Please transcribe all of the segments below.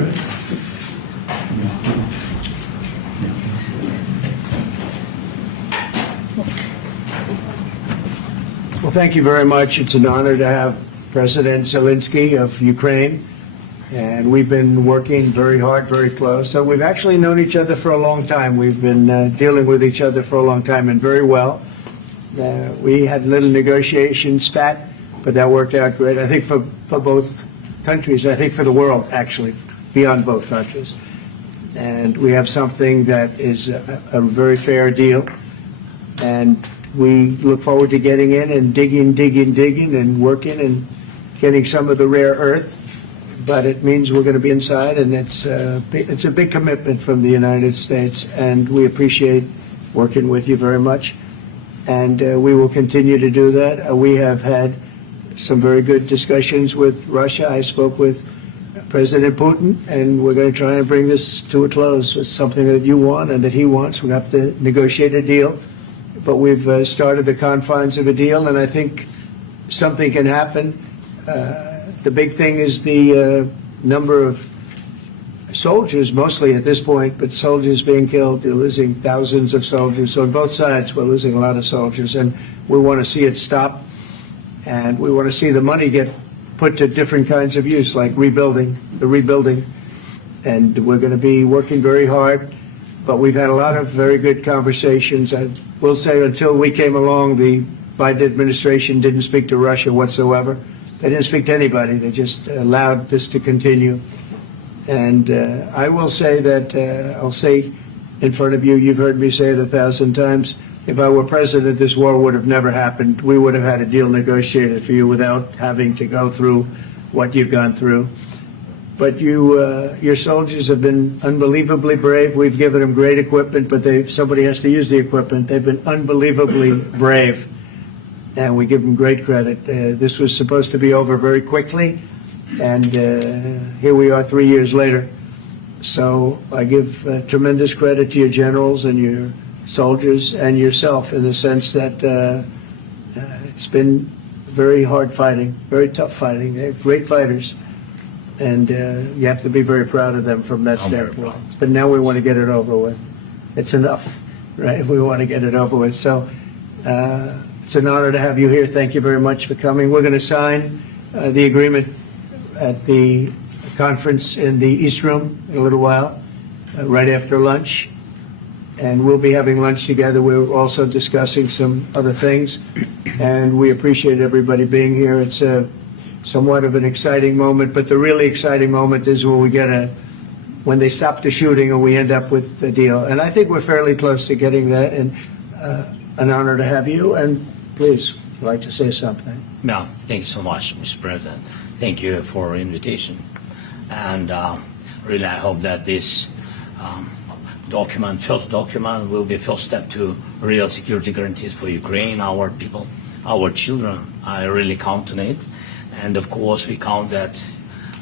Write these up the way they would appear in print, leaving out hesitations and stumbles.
Well, thank you very much. It's an honor to have President Zelensky of Ukraine, and we've been working very hard, very close. So we've actually known each other for a long time. We've been dealing with each other for a long time, and very well. We had a little negotiation spat, but that worked out great. I think for both countries, I think for the world, actually, beyond both countries. And we have something that is a very fair deal. And we look forward to getting in and digging and working and getting some of the rare earth. But it means we're going to be inside, and it's a big commitment from the United States, and we appreciate working with you very much. And we will continue to do that. We have had some very good discussions with Russia. I spoke with President Putin, and we're going to try and bring this to a close. It's something that you want and that he wants. We have to negotiate a deal. But we've started the confines of a deal, and I think something can happen. The big thing is the number of soldiers, mostly at this point, but soldiers being killed. You're losing thousands of soldiers. So on both sides, we're losing a lot of soldiers, and we want to see it stop. And we want to see the money get put to different kinds of use, like rebuilding. And we're going to be working very hard. But we've had a lot of very good conversations. I will say until we came along, the Biden administration didn't speak to Russia whatsoever. They didn't speak to anybody. They just allowed this to continue. And I will say that, I'll say in front of you, you've heard me say it 1,000 times, if I were president, this war would have never happened. We would have had a deal negotiated for you without having to go through what you've gone through. But your soldiers have been unbelievably brave. We've given them great equipment, but somebody has to use the equipment. They've been unbelievably brave, and we give them great credit. This was supposed to be over very quickly, and here we are 3 years later. So I give tremendous credit to your generals and your soldiers and yourself in the sense that it's been very hard fighting, very tough fighting. They're great fighters. And you have to be very proud of them from that standpoint. But now we want to get it over with. It's enough, right? We want to get it over with. So it's an honor to have you here. Thank you very much for coming. We're going to sign the agreement at the conference in the East Room in a little while, right after lunch. And we'll be having lunch together. We're also discussing some other things. And we appreciate everybody being here. It's somewhat of an exciting moment, but the really exciting moment is when they stop the shooting and we end up with a deal. And I think we're fairly close to getting that, and an honor to have you. And please, I'd like to say something. No, thank you so much, Mr. President. Thank you for the invitation. And really, I hope that this first document, will be first step to real security guarantees for Ukraine, our people, our children. I really count on it. And of course, we count that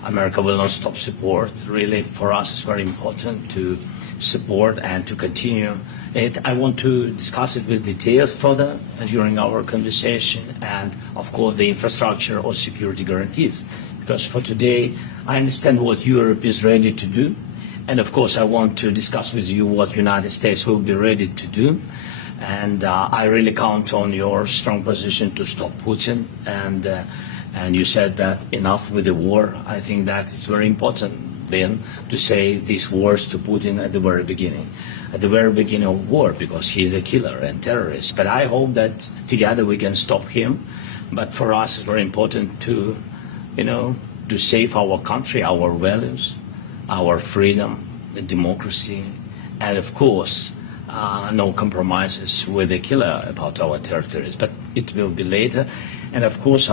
America will not stop support. Really, for us, it's very important to support and to continue it. I want to discuss it with details further during our conversation, and of course, the infrastructure or security guarantees. Because for today, I understand what Europe is ready to do. And of course, I want to discuss with you what the United States will be ready to do. And I really count on your strong position to stop Putin. And you said that enough with the war. I think that is very important, Ben, to say these words to Putin at the very beginning of war, because he's a killer and terrorist. But I hope that together we can stop him. But for us, it's very important to, to save our country, our values, our freedom, the democracy, and of course, no compromises with the killer about our territories. But it will be later. And of course,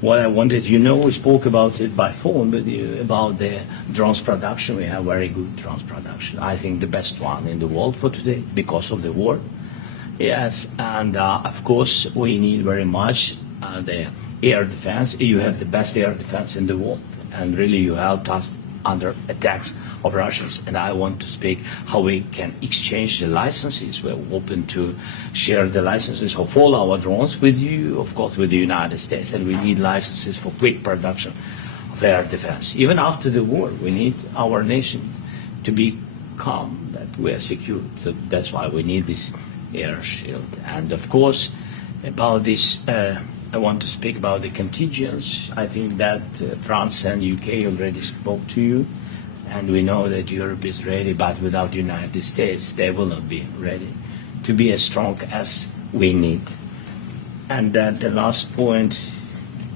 what I wanted, we spoke about it by phone with you, about the drones production. We have very good drones production. I think the best one in the world for today because of the war. Yes, and of course, we need very much the air defense. You have the best air defense in the world, and really you helped us under attacks of Russians. And I want to speak how we can exchange the licenses. We're open to share the licenses of all our drones with you, of course, with the United States. And we need licenses for quick production of fair defense. Even after the war, we need our nation to be calm, that we are secure. So that's why we need this air shield. And of course, about this, I want to speak about the contingents. I think that France and UK already spoke to you, and we know that Europe is ready, but without the United States, they will not be ready to be as strong as we need. And the last point,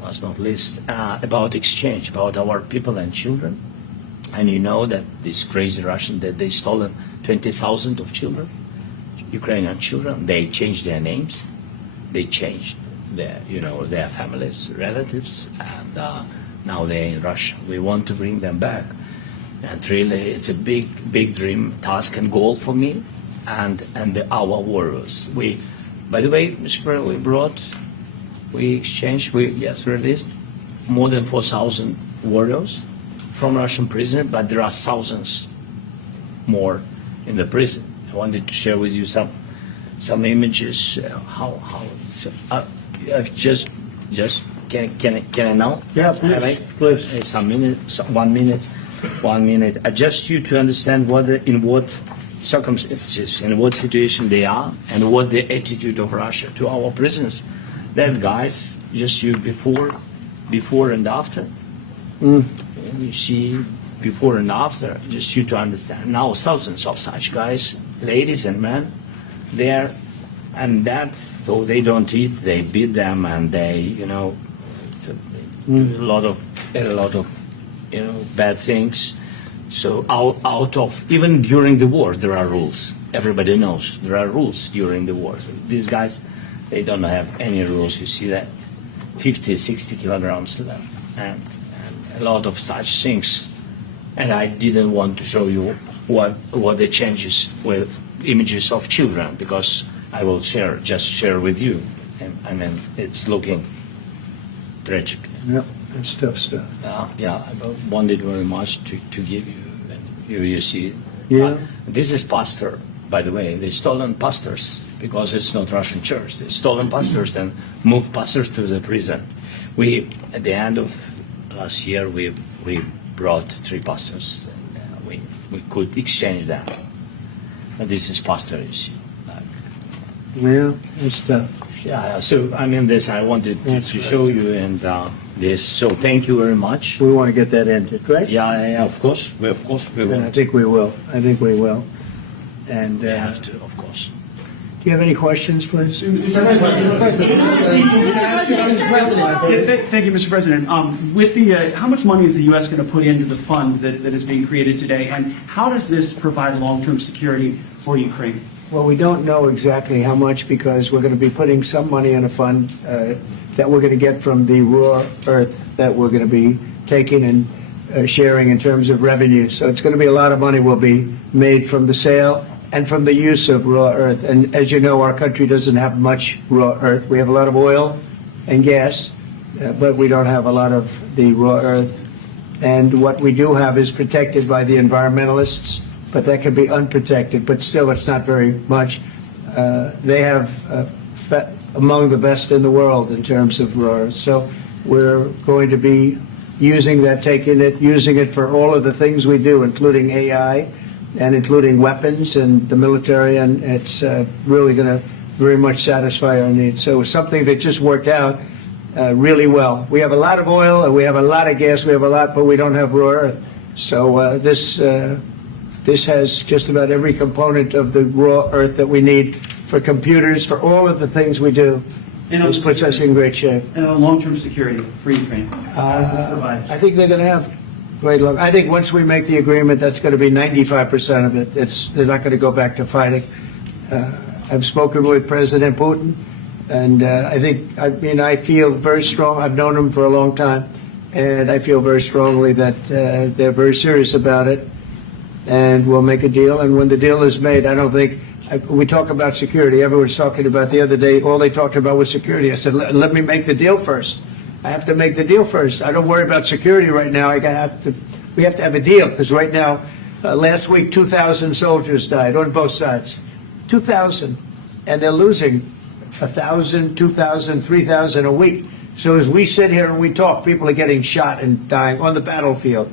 last not least, about exchange, about our people and children. And you know that this crazy Russian, that they stolen 20,000 of children, Ukrainian children. They changed their names, they changed their, their families, relatives, and now they're in Russia. We want to bring them back. And really, it's a big dream, task and goal for me and our warriors. By the way, Mr. President, we released more than 4,000 warriors from Russian prison, but there are thousands more in the prison. I wanted to share with you some images. How it's I've just can I now? Yeah, please. Some minutes, 1 minute. 1 minute. Just you to understand in what circumstances, in what situation they are, and what the attitude of Russia to our prisoners. That guys, just you before and after. You see before and after, just you to understand. Now thousands of such guys, ladies and men, there, and that, so they don't eat, they beat them, and they, it's a lot of bad things. So out of, even during the wars, there are rules. Everybody knows there are rules during the wars. These guys, they don't have any rules. You see that 50, 60 kilograms left, and a lot of such things. And I didn't want to show you what the changes with images of children, because I will just share with you. And I mean, it's looking tragic. Yeah, it's tough stuff. I wanted very much to give you, and you see. Yeah. This is pastor, by the way. They stolen pastors because it's not Russian church. They stolen pastors and moved pastors to the prison. At the end of last year, we brought 3 pastors. And, we could exchange them. And this is pastor, you see. Yeah, it's tough. Yeah, so I mean this, I wanted to show you, and this, so thank you very much. We want to get that ended, right? Yeah, of course, we will. And I think we will. And We have to, of course. do you have any questions, please? Thank you, Mr. President. With how much money is the U.S. going to put into the fund that is being created today, and how does this provide long-term security for Ukraine? Well, we don't know exactly how much, because we're going to be putting some money in a fund that we're going to get from the raw earth that we're going to be taking and sharing in terms of revenue. So it's going to be a lot of money will be made from the sale and from the use of raw earth. And as you know, our country doesn't have much raw earth. We have a lot of oil and gas, but we don't have a lot of the raw earth. And what we do have is protected by the environmentalists, but that can be unprotected, but still it's not very much. They have among the best in the world in terms of raw earth. So we're going to be using that, using it for all of the things we do, including AI and including weapons and the military, and it's really going to very much satisfy our needs. So it's something that just worked out really well. We have a lot of oil, and we have a lot of gas, we have a lot, but we don't have raw earth. So this has just about every component of the raw earth that we need for computers, for all of the things we do. This puts us in great shape. And long-term security for Ukraine. How does this provide? I think they're going to have great luck. I think once we make the agreement, that's going to be 95% of it. They're not going to go back to fighting. I've spoken with President Putin, and I feel very strong. I've known him for a long time, and I feel very strongly that they're very serious about it, and we'll make a deal. And when the deal is made, I don't think we talk about security. Everyone's talking about the other day, all they talked about was security. I said, let me make the deal first. I have to make the deal first. I don't worry about security right now. We have to have a deal, because right now, last week, 2,000 soldiers died on both sides. 2,000. And they're losing 1,000, 2,000, 3,000 a week. So as we sit here and we talk, people are getting shot and dying on the battlefield.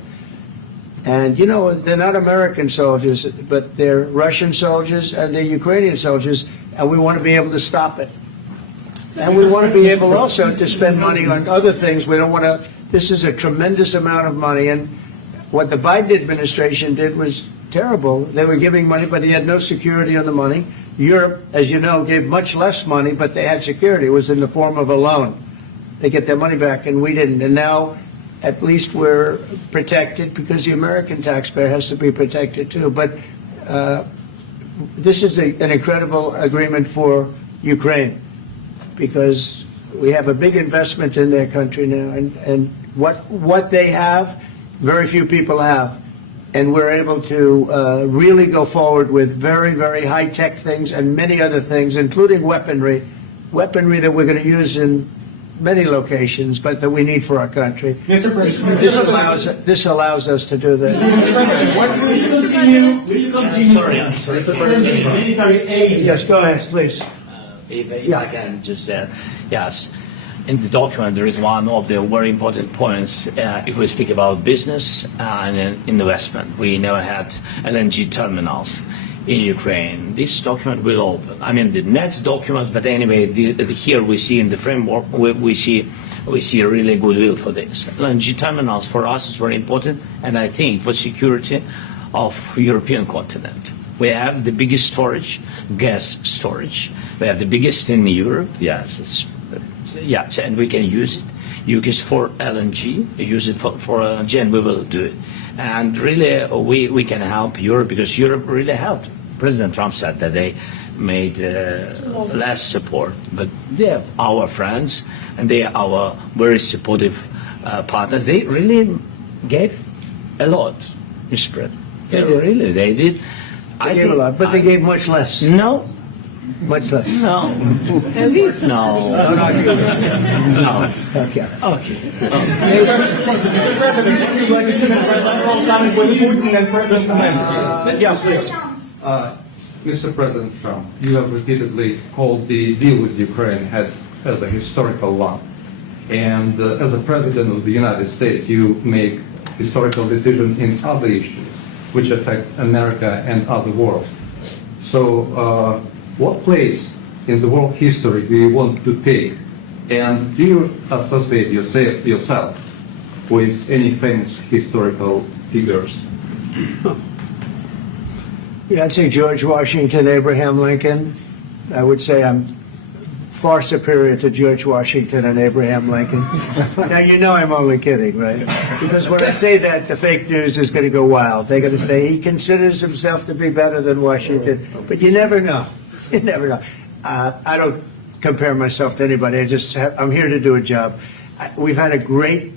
And, you know, they're not American soldiers, but they're Russian soldiers and they're Ukrainian soldiers, and we want to be able to stop it. And we want to be able also to spend money on other things. We don't want to, this is a tremendous amount of money, and what the Biden administration did was terrible. They were giving money, but they had no security on the money. Europe, as you know, gave much less money, but they had security. It was in the form of a loan. They get their money back, and we didn't. And now, at least we're protected because the American taxpayer has to be protected too. But this is an incredible agreement for Ukraine because we have a big investment in their country now, and what they have, very few people have. And we're able to really go forward with very, very high-tech things and many other things, including weaponry that we're going to use in many locations, but that we need for our country. Mr. President, This allows us to do that. will you continue Sorry. sending military aid? Yes, go ahead, please. If I can just yes. In the document, there is one of the very important points. If we speak about business and investment, we never had LNG terminals in Ukraine. This document will open. I mean, the next document, but anyway, here we see in the framework, we see a really goodwill for this. LNG terminals for us is very important, and I think for security of European continent. We have the biggest storage, gas storage. We have the biggest in Europe. Yes, yes, and we can use it. Use it for LNG, use it for LNG, and we will do it. And really, we can help Europe because Europe really helped. President Trump said that they made less support, but they are our friends and they are our very supportive partners. They really gave a lot, Mr. President. They did. They gave a lot, but they gave much less. No. Much less. No. No. No. Okay. Okay. Mr. President Trump, you have repeatedly called the deal with Ukraine as a historical one. And as a President of the United States, you make historical decisions in other issues which affect America and other world. So what place in the world history do you want to take? And do you associate yourself with any famous historical figures? Yeah, I'd say George Washington, Abraham Lincoln. I would say I'm far superior to George Washington and Abraham Lincoln. Now, you know I'm only kidding, right? Because when I say that, the fake news is going to go wild. They're going to say he considers himself to be better than Washington. But you never know. You never know. I don't compare myself to anybody. I'm here to do a job. We've had a great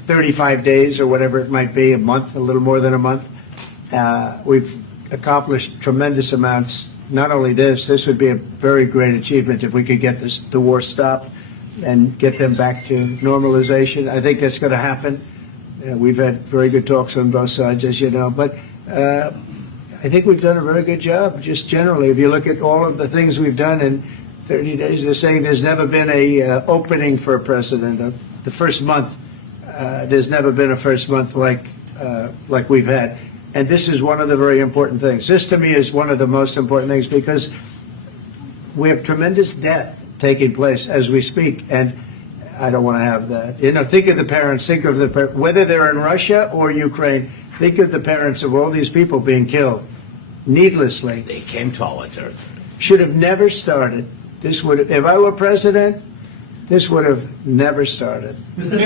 35 days or whatever it might be, a month, a little more than a month. We've accomplished tremendous amounts. Not only this would be a very great achievement if we could get the war stopped and get them back to normalization. I think that's going to happen. We've had very good talks on both sides, as you know. But I think we've done a very good job, just generally. If you look at all of the things we've done in 30 days, they're saying there's never been a opening for a president. The first month, there's never been a first month like we've had. And this is one of the very important things. This, to me, is one of the most important things because we have tremendous death taking place as we speak, and I don't want to have that. You know, think of the parents, whether they're in Russia or Ukraine, think of the parents of all these people being killed needlessly. They came to our territory. Should have never started. This would have, if I were president, this would have never started. Mr.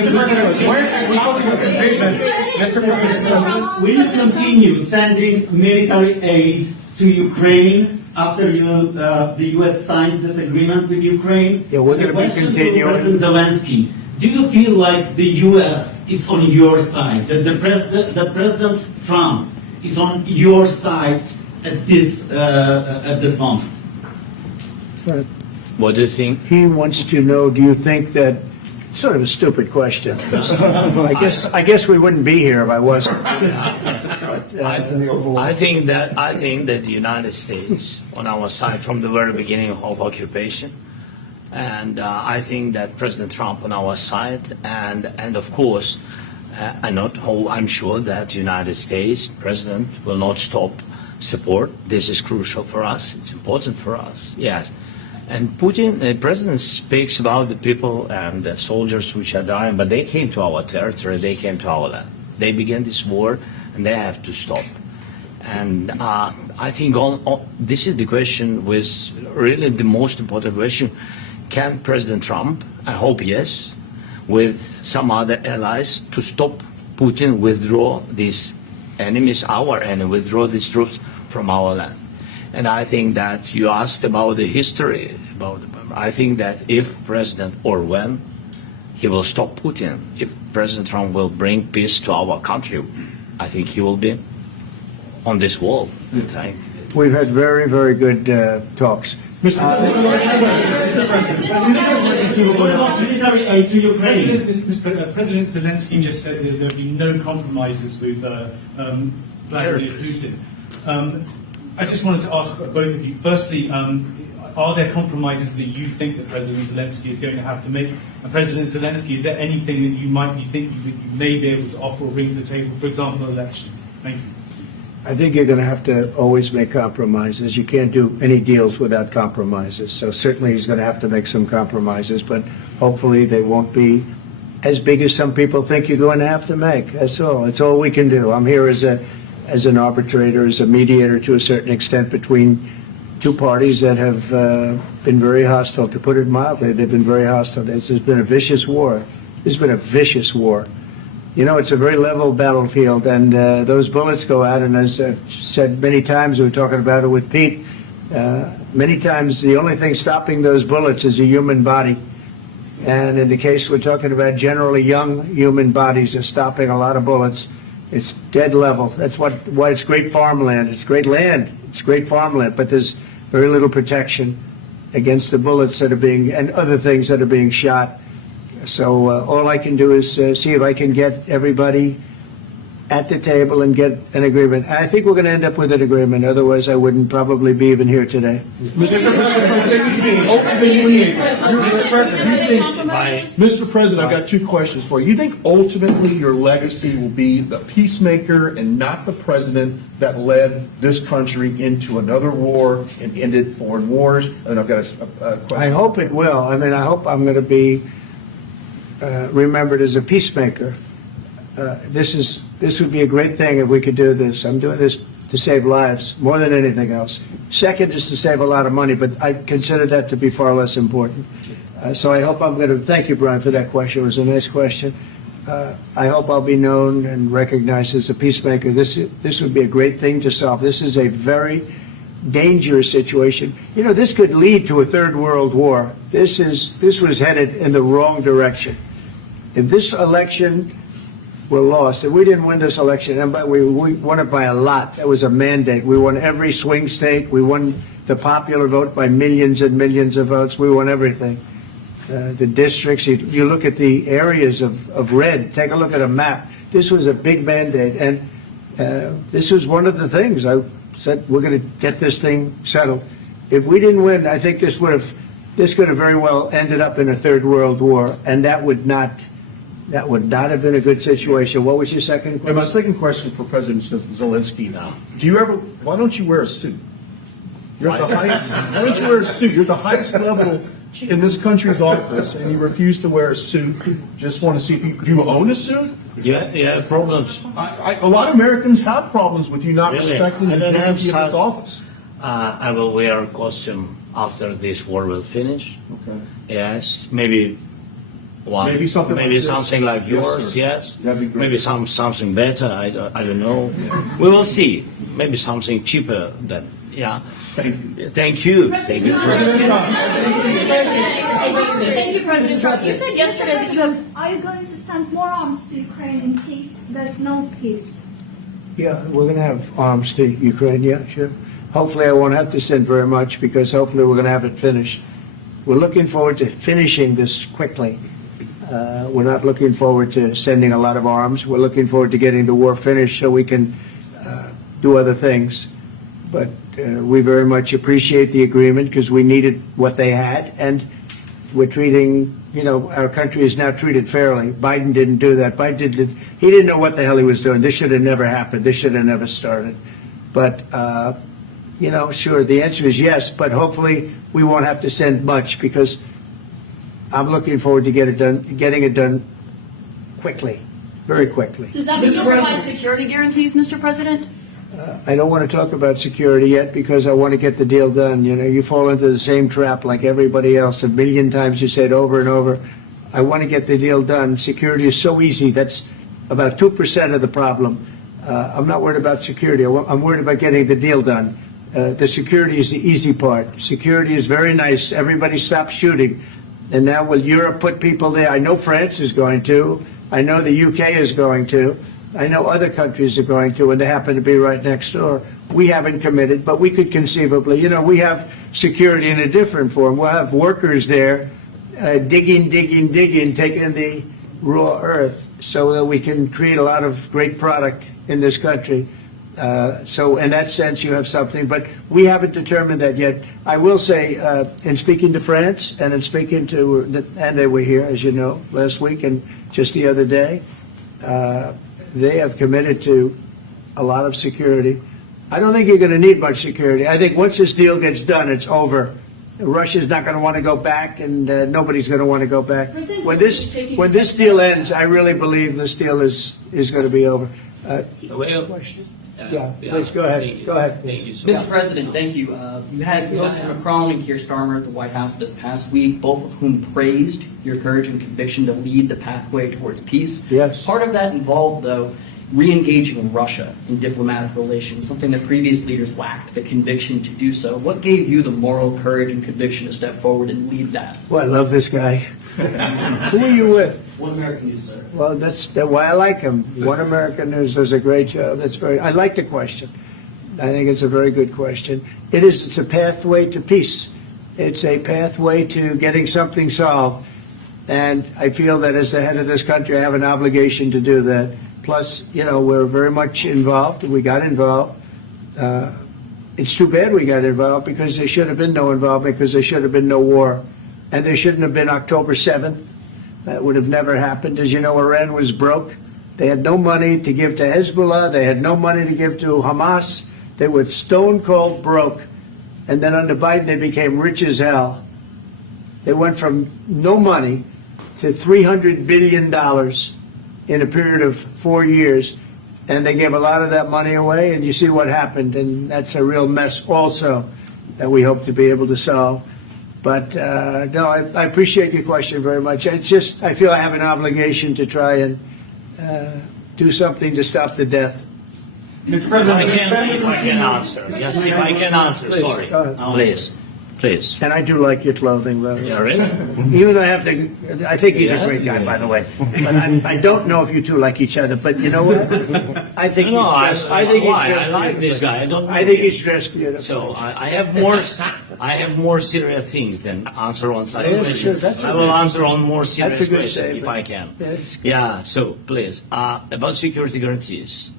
President, will you continue sending military aid to Ukraine after the U.S. signs this agreement with Ukraine? Yeah, we're going to be continuing. President Zelensky, do you feel like the U.S. is on your side? That the President Trump is on your side at this moment? Right. What do you think? He wants to know, do you think that, sort of a stupid question. I guess we wouldn't be here if I wasn't. But, I think that the United States on our side from the very beginning of occupation, And I think that President Trump on our side, and of course, I'm sure that the United States President will not stop support. This is crucial for us. It's important for us. Yes. And Putin, the president speaks about the people and the soldiers which are dying, but they came to our territory, they came to our land. They began this war, and they have to stop. And I think this is the question, with really the most important question. Can President Trump, I hope yes, with some other allies, to stop Putin, withdraw these enemies, our enemy, withdraw these troops from our land? And I think that you asked about the history. I think that if President, or when, he will stop Putin, if President Trump will bring peace to our country, I think he will be on this wall. We've had very, very good talks. President Zelensky just said that there would be no compromises with Vladimir Putin. I just wanted to ask both of you, firstly, are there compromises that you think that President Zelensky is going to have to make? And President Zelensky, is there anything that you might be thinking that you may be able to offer or bring to the table, for example, elections? Thank you. I think you're going to have to always make compromises. You can't do any deals without compromises. So certainly he's going to have to make some compromises, but hopefully they won't be as big as some people think you're going to have to make. That's all. That's all we can do. I'm here as an arbitrator, as a mediator to a certain extent between two parties that have been very hostile, to put it mildly. They've been very hostile. There's been a vicious war. There's been a vicious war. You know, it's a very level battlefield, and those bullets go out, and as I've said many times, we were talking about it with Pete, many times the only thing stopping those bullets is a human body. And in the case we're talking about, generally young human bodies are stopping a lot of bullets. It's dead level. That's why it's great farmland. It's great land. It's great farmland, but there's very little protection against the bullets that are being, and other things that are being shot. So all I can do is see if I can get everybody at the table and get an agreement. I think we're going to end up with an agreement. Otherwise, I wouldn't probably be even here today. Mr. President, I've got two questions for you. You think ultimately your legacy will be the peacemaker and not the president that led this country into another war and ended foreign wars? And I've got a question. I hope it will. I mean, I hope I'm going to be remembered as a peacemaker. This would be a great thing if we could do this. I'm doing this to save lives more than anything else. Second is to save a lot of money, but I consider that to be far less important. So I hope I'm going to, thank you, Brian, for that question. It was a nice question. I hope I'll be known and recognized as a peacemaker. This would be a great thing to solve. This is a very dangerous situation. You know, this could lead to a third world war. This was headed in the wrong direction. If this election were lost, if we didn't win this election, and we won it by a lot, that was a mandate. We won every swing state. We won the popular vote by millions and millions of votes. We won everything. The districts, you look at the areas of red, take a look at a map. This was a big mandate, and this was one of the things I said, we're going to get this thing settled. If we didn't win, I think this could have very well ended up in a third world war, and that would not have been a good situation. What was your second question? And my second question for President Zelensky now. Why don't you wear a suit? You're at the highest, why don't you wear a suit? You're at the highest level in this country's office, and you refuse to wear a suit. Just want to see if do you own a suit? Yeah, problems. A lot of Americans have problems with you not respecting the dignity of this office. I will wear a costume after this war will finish. Okay. Yes, maybe Maybe something like yours, yes. That'd be great. Maybe something better, I don't know. We will see. Maybe something cheaper than, yeah. Thank you. Thank you, President Trump. You said yesterday that you have... Are you going to send more arms to Ukraine in case there's no peace? Yeah, we're going to have arms to Ukraine, yeah, sure. Hopefully I won't have to send very much, because hopefully we're going to have it finished. We're looking forward to finishing this quickly. We're not looking forward to sending a lot of arms. We're looking forward to getting the war finished so we can do other things. But we very much appreciate the agreement, because we needed what they had. And we're treating, our country is now treated fairly. Biden didn't do that. He didn't know what the hell he was doing. This should have never happened. This should have never started. But, sure, the answer is yes, but hopefully we won't have to send much, because I'm looking forward to getting it done quickly, very quickly. Does that mean you'll provide security guarantees, Mr. President? I don't want to talk about security yet, because I want to get the deal done. You fall into the same trap like everybody else. 1 million times you say it over and over. I want to get the deal done. Security is so easy. That's about 2% of the problem. I'm not worried about security. I'm worried about getting the deal done. The security is the easy part. Security is very nice. Everybody stops shooting. And now will Europe put people there? I know France is going to. I know the UK is going to. I know other countries are going to, and they happen to be right next door. We haven't committed, but we could conceivably. We have security in a different form. We'll have workers there digging, taking the raw earth so that we can create a lot of great product in this country. So in that sense, you have something, but we haven't determined that yet. I will say, in speaking to France and in speaking to, and they were here, as you know, last week and just the other day, they have committed to a lot of security. I don't think you're going to need much security. I think once this deal gets done, it's over. Russia's not going to want to go back, and nobody's going to want to go back. When this deal ends, I really believe this deal is going to be over. Question? Yeah, please go ahead. Go ahead. Thank you so Mr. President, thank you. You had Mr. Macron and Keir Starmer at the White House this past week, both of whom praised your courage and conviction to lead the pathway towards peace. Yes. Part of that involved, though, re-engaging Russia in diplomatic relations, something that previous leaders lacked the conviction to do so. What gave you the moral courage and conviction to step forward and lead that? Well, I love this guy. Who are you with? One American News, sir. Well, that's why I like him. One American News does a great job. I like the question. I think it's a very good question. It's a pathway to peace. It's a pathway to getting something solved. And I feel that as the head of this country, I have an obligation to do that. Plus, we're very much involved. We got involved. It's too bad we got involved, because there should have been no involvement, because there should have been no war. And there shouldn't have been October 7th. That would have never happened. As you know, Iran was broke. They had no money to give to Hezbollah. They had no money to give to Hamas. They were stone cold broke. And then under Biden, they became rich as hell. They went from no money to $300 billion in a period of 4 years. And they gave a lot of that money away. And you see what happened. And that's a real mess also that we hope to be able to solve. But no, I appreciate your question very much. It's just, I feel I have an obligation to try and do something to stop the death. Mr. President, if I can answer. Yes, if I can answer, sorry. Please. And I do like your clothing, though. Yeah, really? Even though I think he's a great guy, by the way. But I don't know if you two like each other. But you know what? I think he's dressed. I like this guy. I think he's dressed beautiful. So I have more serious things than answer on such questions. I will answer on more serious questions if I can. Yeah. So please, about security guarantees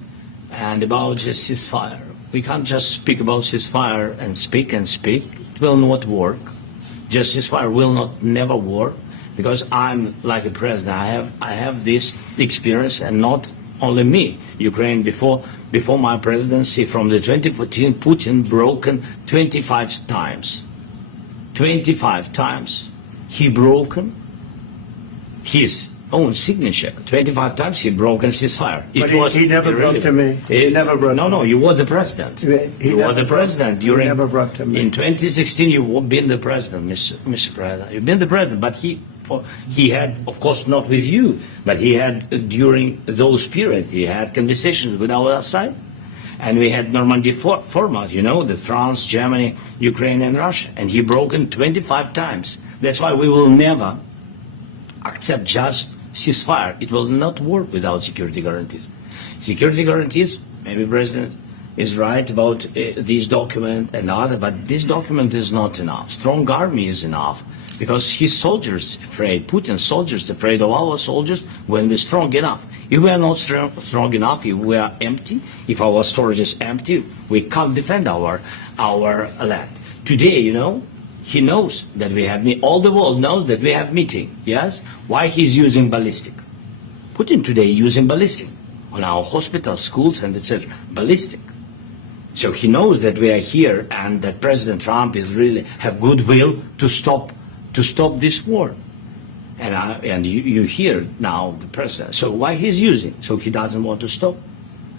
and about just ceasefire. We can't just speak about ceasefire and speak and speak. It will not work. Just ceasefire will never work, because I'm like a president. I have this experience, and not only me. Ukraine before my presidency, from the 2014, Putin broken 25 times. 25 times he broken his own signature. 25 times he broke a ceasefire. He never broke to me. He never broke. No, you were the president. You were the president during. He never broke to me. In 2016, you've been the president, Mr. President. You've been the president, but he had, of course, not with you, but he had during those periods. He had conversations with our side, and we had Normandy format. The France, Germany, Ukraine, and Russia, and he broken 25 times. That's why we will never accept just ceasefire. It will not work without security guarantees. Security guarantees, maybe President is right about this document and other, but this document is not enough. Strong army is enough, because his soldiers afraid, Putin's soldiers afraid of our soldiers when we're strong enough. If we are not strong enough, if we are empty, if our storage is empty, we can't defend our land. Today, He knows that we have all the world knows that we have meeting. Yes, why he's using ballistic? Putin today using ballistic on our hospitals, schools, and etc. Ballistic. So he knows that we are here and that President Trump is really have goodwill to stop this war. And you hear now the president. So why he's using? So he doesn't want to stop.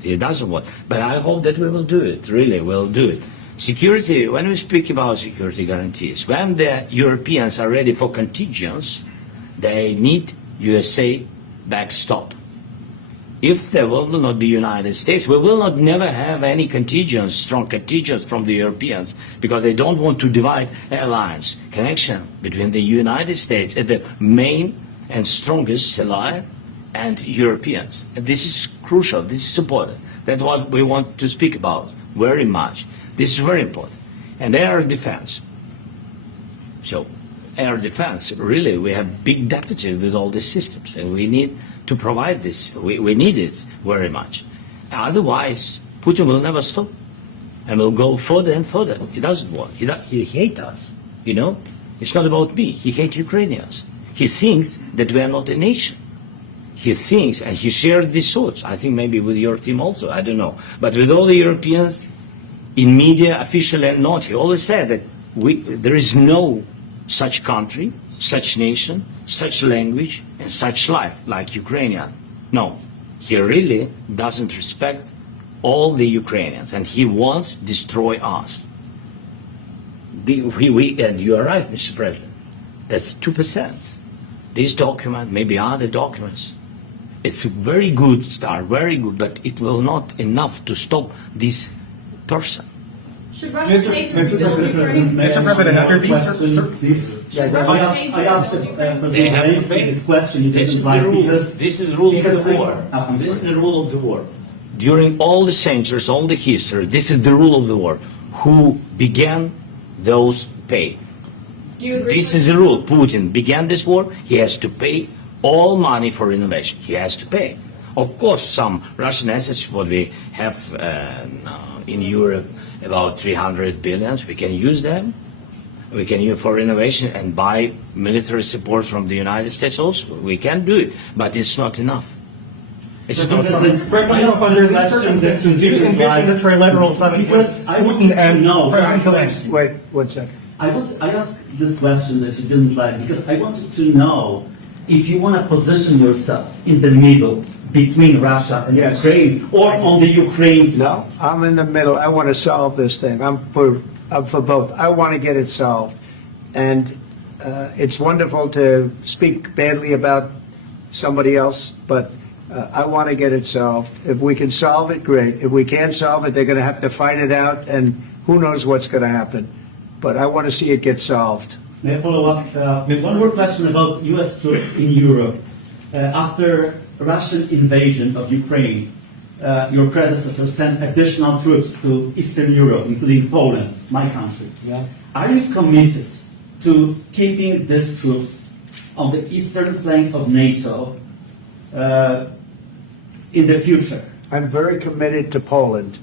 He doesn't want. But I hope that we will do it. Really, we'll do it. Security. When we speak about security guarantees, when the Europeans are ready for contingents, they need USA backstop. If there will not be United States, we will not never have any contingents, strong contingents from the Europeans, because they don't want to divide alliance connection between the United States as the main and strongest ally and Europeans. And this is crucial. This is important. That's what we want to speak about very much. This is very important. And air defense. So air defense, really, we have big deficit with all these systems, and we need to provide this. We need it very much. Otherwise, Putin will never stop, and will go further and further. He doesn't want. He hates us. You know, it's not about me. He hates Ukrainians. He thinks that we are not a nation. He thinks, and he shared these thoughts. I think maybe with your team also. I don't know, but with all the Europeans, in media, officially and not, he always said that there is no such country, such nation, such language, and such life like Ukrainian. No, he really doesn't respect all the Ukrainians, and he wants to destroy us. And you are right, Mr. President. That's 2%. This document, maybe other documents, it's a very good start, very good, but it will not enough to stop this person. Should Russia take to rebuild Ukraine? Mr. President, under these Should Russia take I asked to rebuild They Ukraine? have to pay. this question. You This didn't is the like rule. because This is the rule of because the war. This is the rule of the war. During all the centuries, all the history, this is the rule of the war. Who began, those pay. Do you agree This with is the rule. Putin began this war. He has to pay all money for innovation. He has to pay. Of course, some Russian assets, what we have in Europe, about 300 billion, we can use them. We can use for innovation and buy military support from the United States also. We can do it, but it's not enough. It's not enough. the trilateral summit Because with I want Putin to and know. President Zelensky? Wait 1 second. I asked this question that you didn't like because I wanted to know if you want to position yourself in the middle between Russia and Yes. Ukraine or on the Ukraine side. No, I'm in the middle. I want to solve this thing. I'm for both. I want to get it solved. And it's wonderful to speak badly about somebody else, but I want to get it solved. If we can solve it, great. If we can't solve it, they're going to have to fight it out, and who knows what's going to happen. But I want to see it get solved. May I follow up with one more question about U.S. troops in Europe? After Russian invasion of Ukraine, your predecessor sent additional troops to Eastern Europe, including Poland, my country. Yeah. Are you committed to keeping these troops on the eastern flank of NATO in the future? I'm very committed to Poland.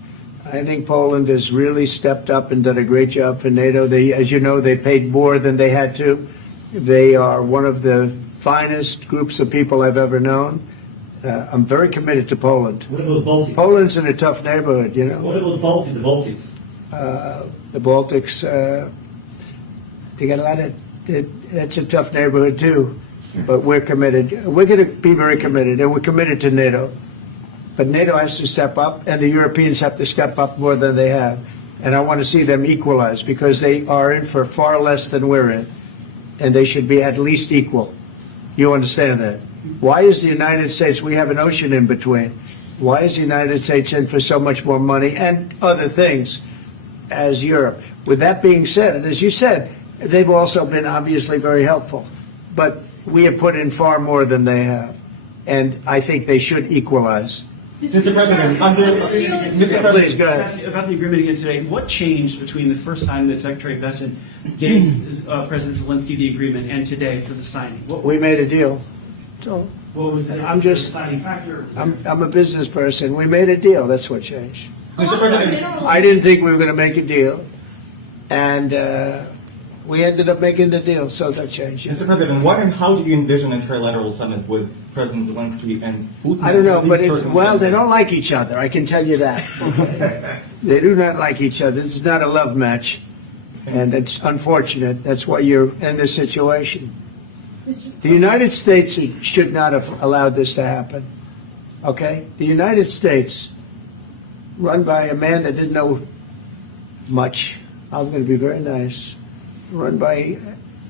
I think Poland has really stepped up and done a great job for NATO. They, as you know, they paid more than they had to. They are one of the finest groups of people I've ever known. I'm very committed to Poland. What about Baltics? Poland's in a tough neighborhood, you know. What about the Baltics? The Baltics, they got a lot of, it's a tough neighborhood too. But we're committed. We're going to be very committed, and we're committed to NATO. But NATO has to step up, and the Europeans have to step up more than they have. And I want to see them equalize, because they are in for far less than we're in. And they should be at least equal. You understand that? Why is the United States, we have an ocean in between. Why is the United States in for so much more money and other things as Europe? With that being said, and as you said, they've also been obviously very helpful. But we have put in far more than they have. And I think they should equalize. Mr. President, Please, go ahead. Ask you about the agreement again today. What changed between the first time that Secretary Bessent gave President Zelensky the agreement and today for the signing? We made a deal. So What was the I'm just- deciding factor? I'm a business person. We made a deal. That's what changed. Along with minerals- I didn't think we were going to make a deal. And We ended up making the deal, so that changed. Mr. President, what and how do you envision a trilateral summit with President Zelensky and Putin? I don't know, but These well, circumstances? they don't like each other. I can tell you that. They do not like each other. This is not a love match, and it's unfortunate. That's why you're in this situation. The United States should not have allowed this to happen. Okay, the United States, run by a man that didn't know much. I'm going to be very nice. Run by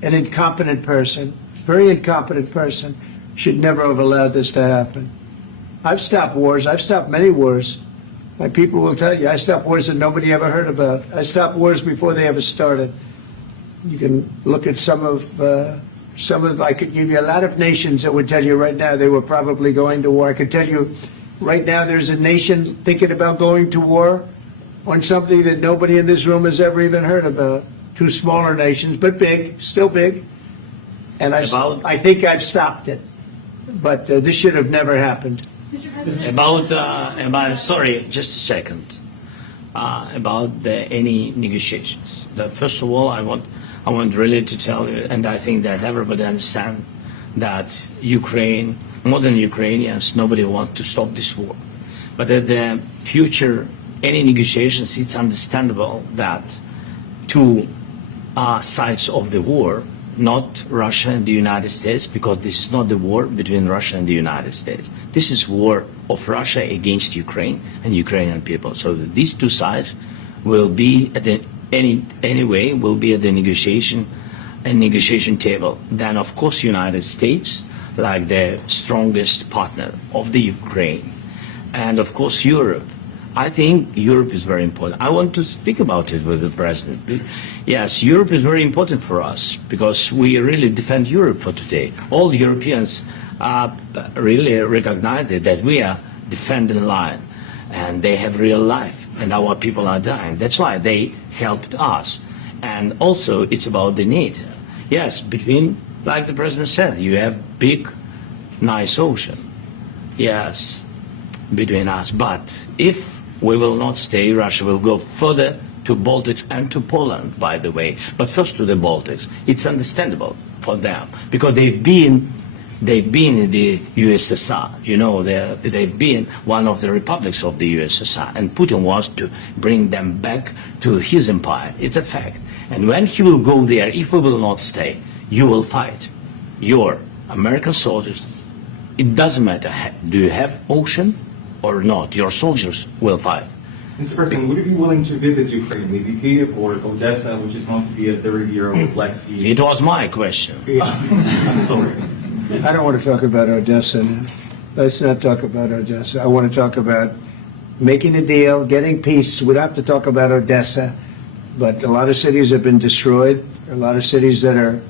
an incompetent person, very incompetent person, should never have allowed this to happen. I've stopped wars. I've stopped many wars. My people will tell you, I stopped wars that nobody ever heard about. I stopped wars before they ever started. You can look at some of, I could give you a lot of nations that would tell you right now they were probably going to war. I could tell you right now there's a nation thinking about going to war on something that nobody in this room has ever even heard about. Two smaller nations, but big, still big. And I think I've stopped it. But this should have never happened. Mr. President. About sorry, just a second. About any negotiations. First of all, I want really to tell you, and I think that everybody understands that Ukraine, more than Ukrainians, nobody wants to stop this war. But at the future, any negotiations, it's understandable that two sides of the war, not Russia and the United States, because this is not the war between Russia and the United States. This is war of Russia against Ukraine and Ukrainian people. So these two sides will be at the will be at the negotiation table. Then of course United States, like the strongest partner of the Ukraine, and of course Europe. I think Europe is very important. I want to speak about it with the president. Yes, Europe is very important for us because we really defend Europe for today. All Europeans really recognize that we are defending line, and they have real life, and our people are dying. That's why they helped us. And also, it's about the NATO. Yes, between, like the president said, you have big, nice ocean. Yes, between us. But if we will not stay, Russia will go further to Baltics and to Poland, by the way. But first to the Baltics. It's understandable for them because they've been in the USSR. You know, they've been one of the republics of the USSR, and Putin wants to bring them back to his empire. It's a fact. And when he will go there, if we will not stay, you will fight. Your American soldiers, it doesn't matter, do you have ocean or not, your soldiers will fight. Mr. President, would you be willing to visit Ukraine, maybe Kyiv or Odessa, which is known to be at the riviera of the Black Sea? It was my question. I'm sorry. I don't want to talk about Odessa now. Let's not talk about Odessa. I want to talk about making a deal, getting peace. We don't have to talk about Odessa, but a lot of cities have been destroyed. A lot of cities that are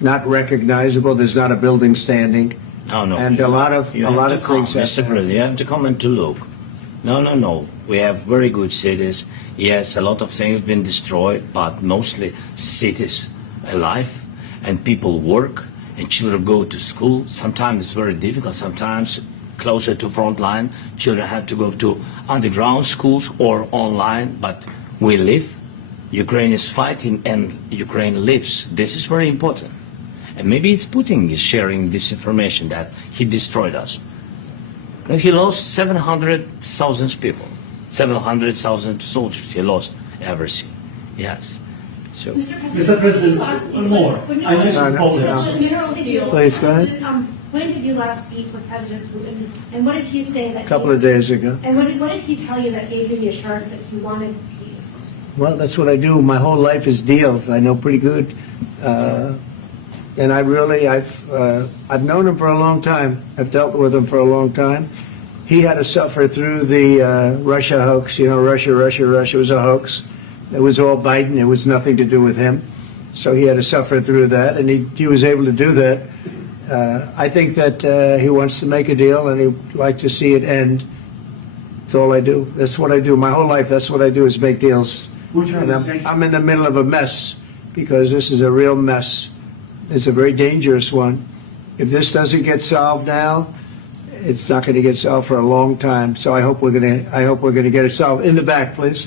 not recognizable. There's not a building standing. No. And a lot of things. Mr. President, you have to come and to look. No. We have very good cities. Yes, a lot of things have been destroyed, but mostly cities alive, and people work, and children go to school. Sometimes it's very difficult. Sometimes closer to front line, children have to go to underground schools or online. But we live. Ukraine is fighting, and Ukraine lives. This is very important. And maybe it's Putin is sharing this information that he destroyed us. He lost 700,000 people, 700,000 soldiers. He lost everything. Yes. So. Mr. President, one more. I mentioned Poland. Please, go ahead. When did you last speak with President Putin, and what did he say that? A couple of days ago. And what did he tell you that gave you the assurance that he wanted peace? Well, that's what I do. My whole life is deals. I know pretty good. And I've known him for a long time. I've dealt with him for a long time. He had to suffer through the Russia hoax. You know, Russia was a hoax. It was all Biden. It was nothing to do with him. So he had to suffer through that, and he was able to do that. I think that he wants to make a deal, and he'd like to see it end. That's all I do. That's what I do. My whole life, that's what I do is make deals. And I'm in the middle of a mess because this is a real mess. It's a very dangerous one. If this doesn't get solved now, it's not going to get solved for a long time. So I hope we're going to get it solved. In the back, please.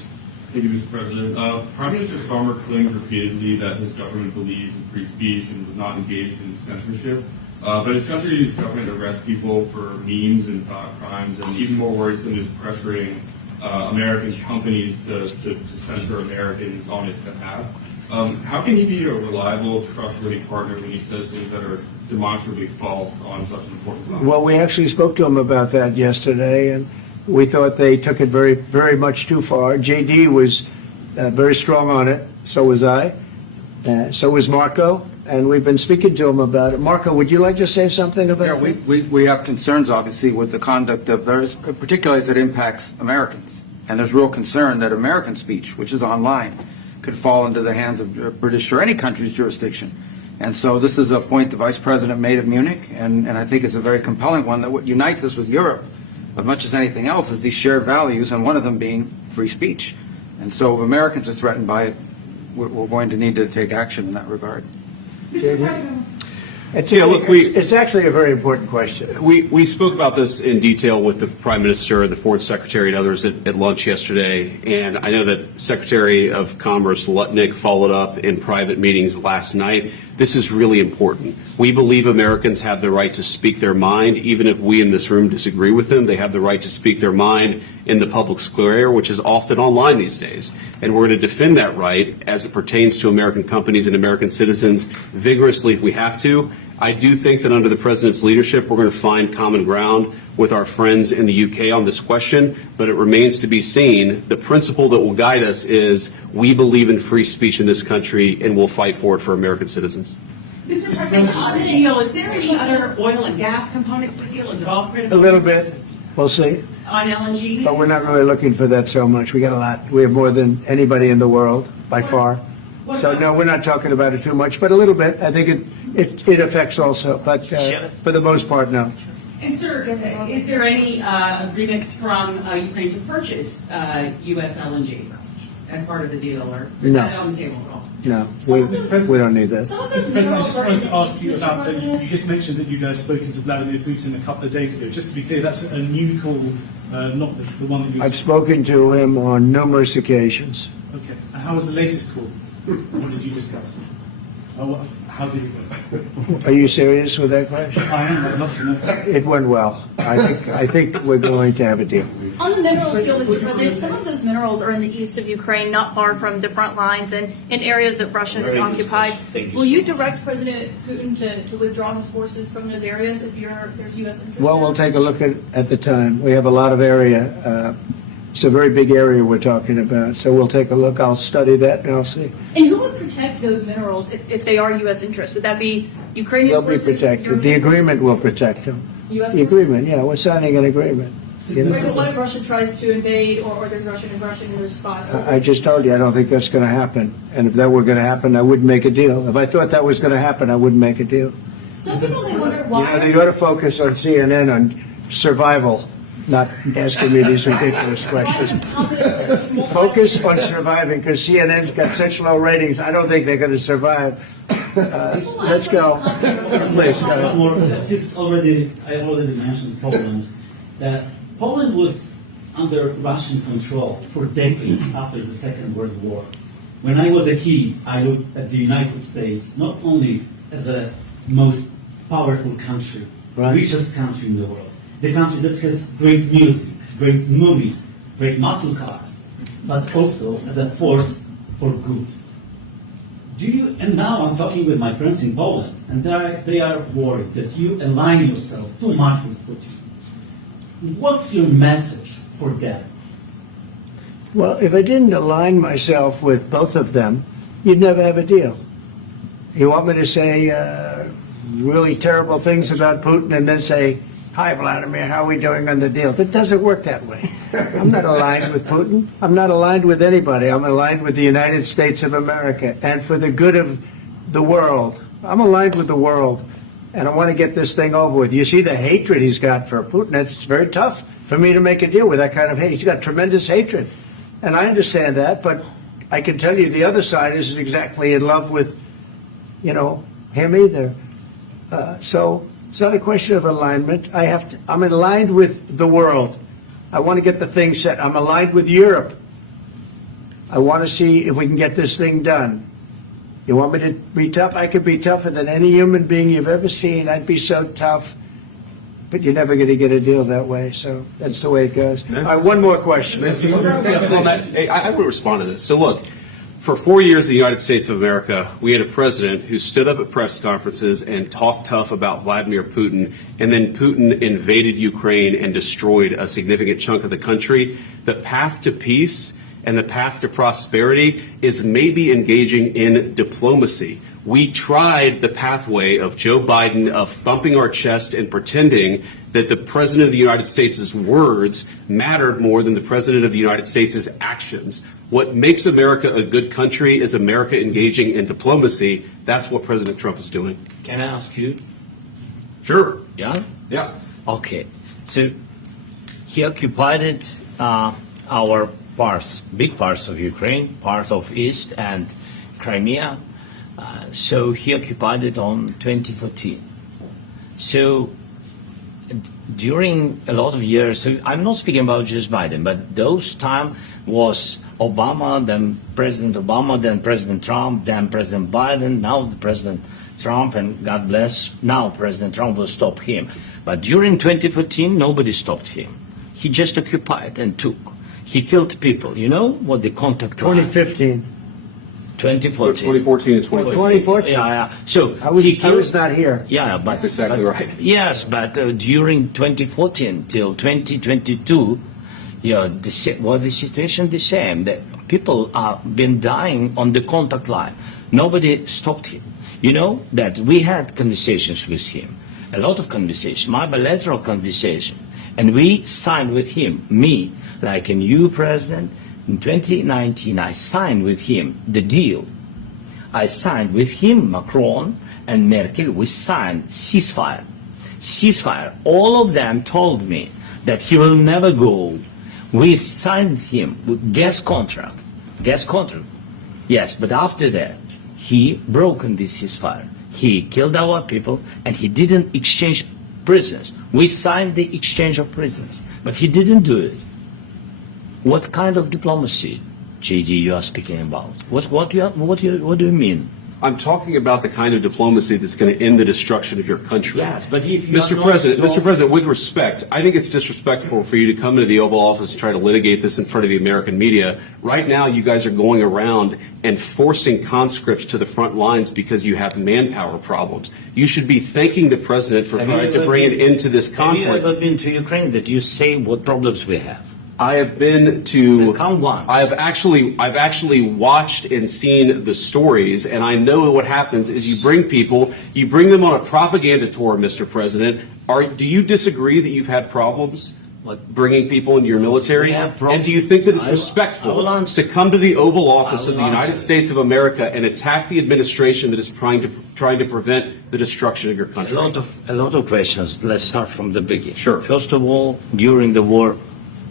Thank you, Mr. President. Prime Minister Starmer claimed repeatedly that his government believes in free speech and was not engaged in censorship. But his country's government arrests people for memes and thought crimes, and even more worrisome is pressuring American companies to censor Americans on his behalf. How can he be a reliable, trustworthy partner when he says things that are demonstrably false on such an important topic? Well, we actually spoke to him about that yesterday, and we thought they took it very, very much too far. JD was very strong on it. So was I. So was Marco. And we've been speaking to him about it. Marco, would you like to say something about that? We have concerns, obviously, with the conduct of those, particularly as it impacts Americans. And there's real concern that American speech, which is online, could fall into the hands of British or any country's jurisdiction. And so this is a point the Vice President made of Munich, and I think it's a very compelling one, that what unites us with Europe, as much as anything else, is these shared values, and one of them being free speech. And so if Americans are threatened by it, we're going to need to take action in that regard. It's actually a very important question. We spoke about this in detail with the Prime Minister, the Foreign Secretary, and others at lunch yesterday. And I know that Secretary of Commerce Lutnick followed up in private meetings last night. This is really important. We believe Americans have the right to speak their mind, even if we in this room disagree with them. They have the right to speak their mind in the public square, which is often online these days. And we're going to defend that right as it pertains to American companies and American citizens vigorously if we have to. I do think that under the President's leadership, we're going to find common ground with our friends in the UK on this question, but it remains to be seen. The principle that will guide us is we believe in free speech in this country, and we'll fight for it for American citizens. Mr. President, on the deal, is there any other oil and gas component to the deal? Is it all critical? A little bit. We'll see. On LNG? But we're not really looking for that so much. We got a lot. We have more than anybody in the world, by far. So, no, we're not talking about it too much, but a little bit. I think it affects also, but for the most part, no. And, sir, is there any agreement from Ukraine to purchase U.S. LNG as part of the deal, or is that on the table at all? No, we don't need that. Mr. President, I just wanted to ask you about, you just mentioned that you guys spoken to Vladimir Putin a couple of days ago. Just to be clear, that's a new call, not the one that you... I've spoken to him on numerous occasions. Okay, and how was the latest call? What did you discuss? How did it go? Are you serious with that question? I am. I'd love to know. It went well. I think we're going to have a deal. On the minerals deal, Mr. President, some of those minerals are in the east of Ukraine, not far from the front lines and in areas that Russia has occupied. Will you direct President Putin to withdraw his forces from those areas if there's U.S. interest? Well, we'll take a look at the time. We have a lot of area. It's a very big area we're talking about, so we'll take a look. I'll study that and I'll see. And who would protect those minerals if they are U.S. interests? Would that be Ukrainian They'll forces? be protected. The agreement will protect them. U.S. The agreement, yeah, we're signing an agreement. Right, but what if Russia tries to invade or there's Russian aggression in their spots? I just told you I don't think that's going to happen. And if that were going to happen, I wouldn't make a deal. If I thought that was going to happen, I wouldn't make a deal. Some people, they wonder why... You know, you ought to focus on CNN on survival, not asking me these ridiculous questions. Focus on surviving, because CNN's got such low ratings, I don't think they're going to survive. Let's go. Please, go ahead. I already mentioned Poland. Poland was under Russian control for decades after the Second World War. When I was a kid, I looked at the United States not only as a most powerful country, richest country in the world, the country that has great music, great movies, great muscle cars, but also as a force for good. And now I'm talking with my friends in Poland, and they are worried that you align yourself too much with Putin. What's your message for them? Well, if I didn't align myself with both of them, you'd never have a deal. You want me to say really terrible things about Putin and then say, "Hi, Vladimir, how are we doing on the deal?" That doesn't work that way. I'm not aligned with Putin. I'm not aligned with anybody. I'm aligned with the United States of America. And for the good of the world, I'm aligned with the world. And I want to get this thing over with. You see the hatred he's got for Putin. It's very tough for me to make a deal with that kind of hate. He's got tremendous hatred. And I understand that, but I can tell you the other side isn't exactly in love with, him either. So it's not a question of alignment. I'm aligned with the world. I want to get the thing set. I'm aligned with Europe. I want to see if we can get this thing done. You want me to be tough? I could be tougher than any human being you've ever seen. I'd be so tough. But you're never going to get a deal that way. So that's the way it goes. All right, one more question. I would respond to this. So look, for 4 years in the United States of America, we had a president who stood up at press conferences and talked tough about Vladimir Putin, and then Putin invaded Ukraine and destroyed a significant chunk of the country. The path to peace and the path to prosperity is maybe engaging in diplomacy. We tried the pathway of Joe Biden of thumping our chest and pretending that the President of the United States' words mattered more than the President of the United States' actions. What makes America a good country is America engaging in diplomacy. That's what President Trump is doing. Can I ask you? Sure. Yeah? Yeah. Okay. So he occupied our parts, big parts of Ukraine, part of East and Crimea. So he occupied it on 2014. So during a lot of years, so I'm not speaking about just Biden, but those time was Obama, then President Obama, then President Trump, then President Biden, now the President Trump, and God bless, now President Trump will stop him. But during 2014, nobody stopped him. He just occupied and took. He killed people. You know what the contact line? 2015. 2014 and 2014. 2014. Yeah. So I was not here. Yeah, but that's exactly right. Yes, but during 2014 till 2022, the situation the same. That people have been dying on the contact line. Nobody stopped him. You know that we had conversations with him, a lot of conversations, my bilateral conversation, and we signed with him. Me, like a new president. In 2019, I signed with him the deal. I signed with him, Macron and Merkel, we signed ceasefire. Ceasefire. All of them told me that he will never go. We signed him with gas contract. Gas contract. Yes, but after that, he broken this ceasefire. He killed our people and he didn't exchange prisoners. We signed the exchange of prisoners, but he didn't do it. What kind of diplomacy, JD, you are speaking about? What do you mean? I'm talking about the kind of diplomacy that's going to end the destruction of your country. Yes, but if you Mr. President, with respect, I think it's disrespectful for you to come into the Oval Office and try to litigate this in front of the American media. Right now, you guys are going around and forcing conscripts to the front lines because you have manpower problems. You should be thanking the President for trying to bring an end to this conflict. Have you ever been to Ukraine that you say what problems we have? I have been to. Come once. I've actually watched and seen the stories, and I know what happens is you bring them on a propaganda tour, Mr. President. Do you disagree that you've had problems bringing people into your military? And do you think that it's respectful to come to the Oval Office of the United States of America and attack the administration that is trying to prevent the destruction of your country? A lot of questions. Let's start from the beginning. Sure. First of all, during the war,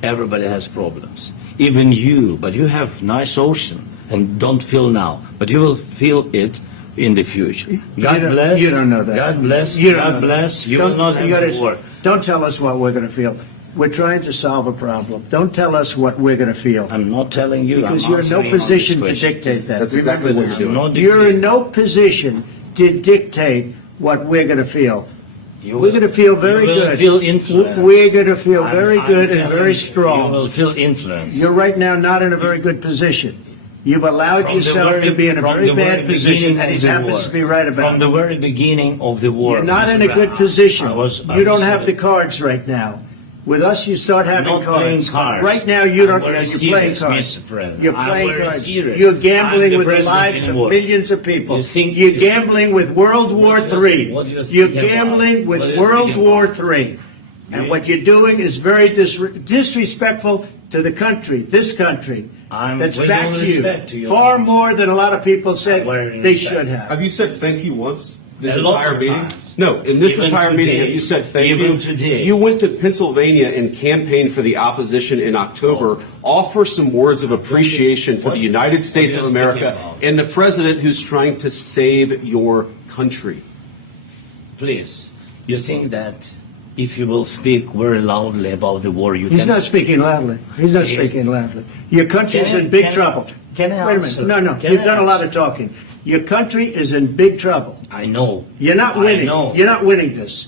everybody has problems. Even you, but you have nice ocean and don't feel now, but you will feel it in the future. God bless. You don't know that. God bless. God bless. You will not have a war. Don't tell us what we're going to feel. We're trying to solve a problem. Don't tell us what we're going to feel. I'm not telling you. Because you're in no position to dictate that. That's exactly what you're doing. You're in no position to dictate what we're going to feel. We're going to feel very good. Feel influence. We're going to feel very good and very strong. You will feel influence. You're right now not in a very good position. You've allowed yourself to be in a very bad position, and he happens to be right about it. From the very beginning of the war. You're not in a good position. You don't have the cards right now. With us, you start having cards. Right now, you don't. You're playing cards. You're playing cards. You're gambling with the lives of millions of people. You're gambling with World War III. You're gambling with World War III. And what you're doing is very disrespectful to the country, this country, that's backed you far more than a lot of people said they should have. Have you said thank you once? This entire meeting? No, in this entire meeting, have you said thank you? You went to Pennsylvania and campaigned for the opposition in October. Offer some words of appreciation for the United States of America and the president who's trying to save your country. Please, you think that if you will speak very loudly about the war, you He's can... not speaking loudly. He's not speaking loudly. Your country's in big trouble. Can I Wait a answer? minute. No, Can you've I done a lot answer? of talking. Your country is in big trouble. I know. You're not I winning. know. You're not winning this.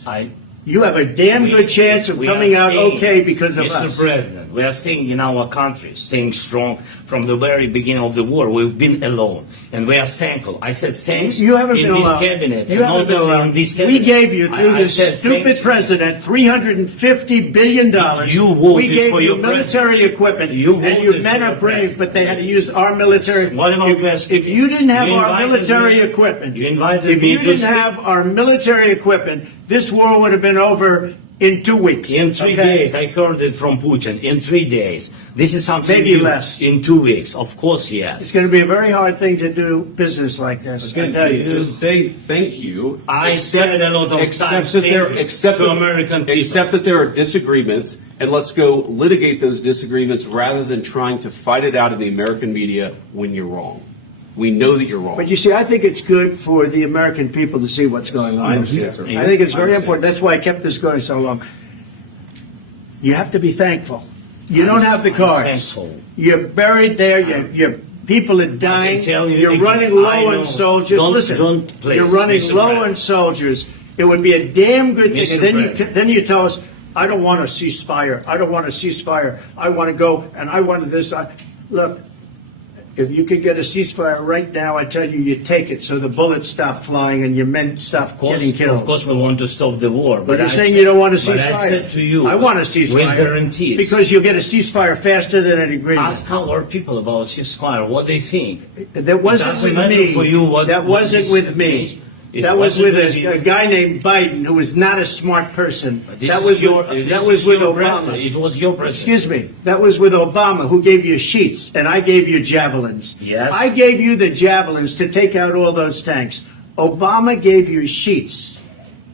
You have a damn good chance of We are coming out staying, okay because of Mr. us. President, we are staying in our country, staying strong from the very beginning of the war. We've been alone, and we are thankful. I said thanks You haven't in been this alone. cabinet. You and haven't not been only alone. in this We cabinet. gave you, through I this said stupid thank you. president, $350 billion. You voted we gave for you your military president. equipment, You and your voted men for are your brave, president. but they had to use our military. What about If you didn't have You our invited military me- equipment, you invited if me you to didn't speak- have our military equipment, this war would have been over in 2 weeks. In 3 okay? days, I heard it from Putin. In 3 days, this is something Maybe new. less. In 2 weeks, of course, yes. It's going to be a very hard thing to do business like this. I tell you. Just say thank you. I said a lot of times thank you to American people. Accept that there are disagreements, and let's go litigate those disagreements rather than trying to fight it out in the American media when you're wrong. We know that you're wrong. But you see, I think it's good for the American people to see what's going on. I understand, sir. I think it's very I understand. important. That's why I kept this going so long. You have to be thankful. You don't have the I'm cards. thankful. You're buried there. Your people are dying. tell you You're again, running I low know. on soldiers. Don't- Listen, don't please, you're running Mr. low President. on soldiers. It would be a damn good thing. Mr. And then President. then you tell us, I don't want a ceasefire. I don't want a ceasefire. I want to go and I want this. Look, if you could get a ceasefire right now, I tell you, you take it so the bullets stop flying and your men stop getting killed. Of course, we want to stop the war. But you're I saying said- you don't want a ceasefire. But I said to you, I want a ceasefire. with guarantees. Because you'll get a ceasefire faster than an agreement. Ask our people about ceasefire, what they think. That wasn't Doesn't with matter me. for you what- That what wasn't this with me. is. It That was wasn't with with you. a guy named Biden who was not a smart person. This That is was your- with, this that is was with your Obama. president. It was your president. Excuse me. That was with Obama, who gave you sheets, and I gave you javelins. Yes. I gave you the javelins to take out all those tanks. Obama gave you sheets.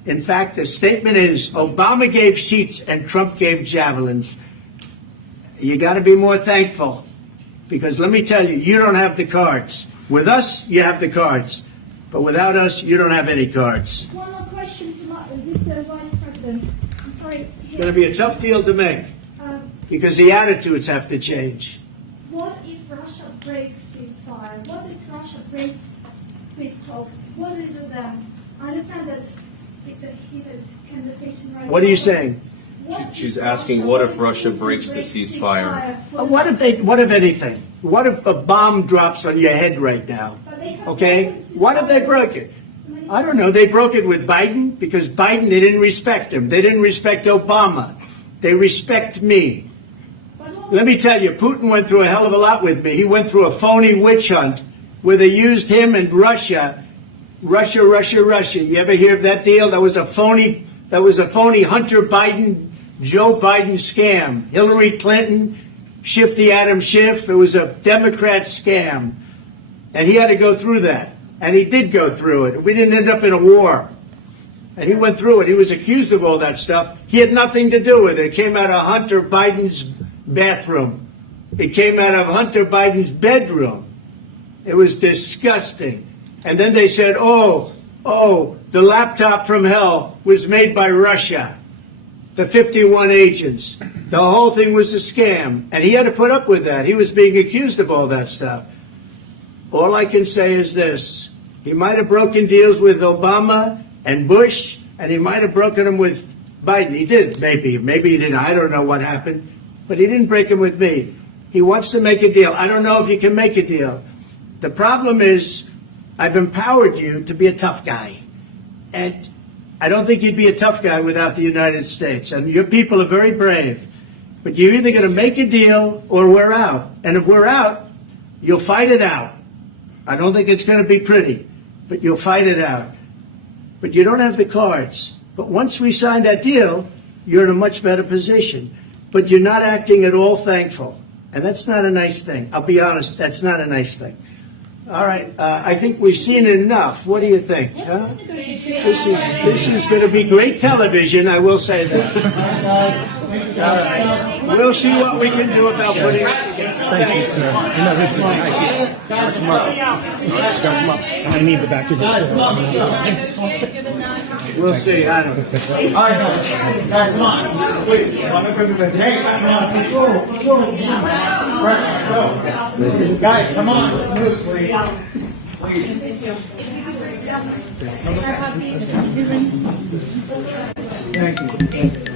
In fact, the statement is Obama gave sheets and Trump gave javelins. You got to be more thankful, because let me tell you, you don't have the cards. With us, you have the cards. But without us, you don't have any cards. One more question to Mr. Vice President. I'm sorry. It's going to be a tough deal to make, because the attitudes have to change. What if Russia breaks ceasefire? What if Russia breaks peace talks? What do you do then? I understand that it's a heated conversation right now. What are you saying? She's asking, what if Russia breaks the ceasefire? What if anything? What if a bomb drops on your head right now? Okay? What if they broke it? I don't know. They broke it with Biden because Biden, they didn't respect him. They didn't respect Obama. They respect me. Let me tell you, Putin went through a hell of a lot with me. He went through a phony witch hunt where they used him and Russia. Russia. You ever hear of that deal? That was a phony Hunter Biden, Joe Biden scam. Hillary Clinton, Shifty Adam Schiff. It was a Democrat scam. And he had to go through that. And he did go through it. We didn't end up in a war. And he went through it. He was accused of all that stuff. He had nothing to do with it. It came out of Hunter Biden's bathroom. It came out of Hunter Biden's bedroom. It was disgusting. And then they said, oh, the laptop from hell was made by Russia. The 51 agents. The whole thing was a scam. And he had to put up with that. He was being accused of all that stuff. All I can say is this. He might have broken deals with Obama and Bush, and he might have broken them with Biden. He did, maybe. Maybe he didn't. I don't know what happened. But he didn't break them with me. He wants to make a deal. I don't know if you can make a deal. The problem is I've empowered you to be a tough guy. And I don't think you'd be a tough guy without the United States. And your people are very brave. But you're either going to make a deal or we're out. And if we're out, you'll fight it out. I don't think it's going to be pretty, but you'll fight it out. But you don't have the cards. But once we sign that deal, you're in a much better position. But you're not acting at all thankful. And that's not a nice thing. I'll be honest, that's not a nice thing. All right, I think we've seen enough. What do you think? Huh? This is going to be great television, I will say that. All right. We'll see what we can do about putting it together. Thank you, sir. No, this is nice. Come up. Come up. I need the back of the We'll see. I don't know. All right, guys, come on. Wait, hey, guys, come on. Let's move, please. Thank you.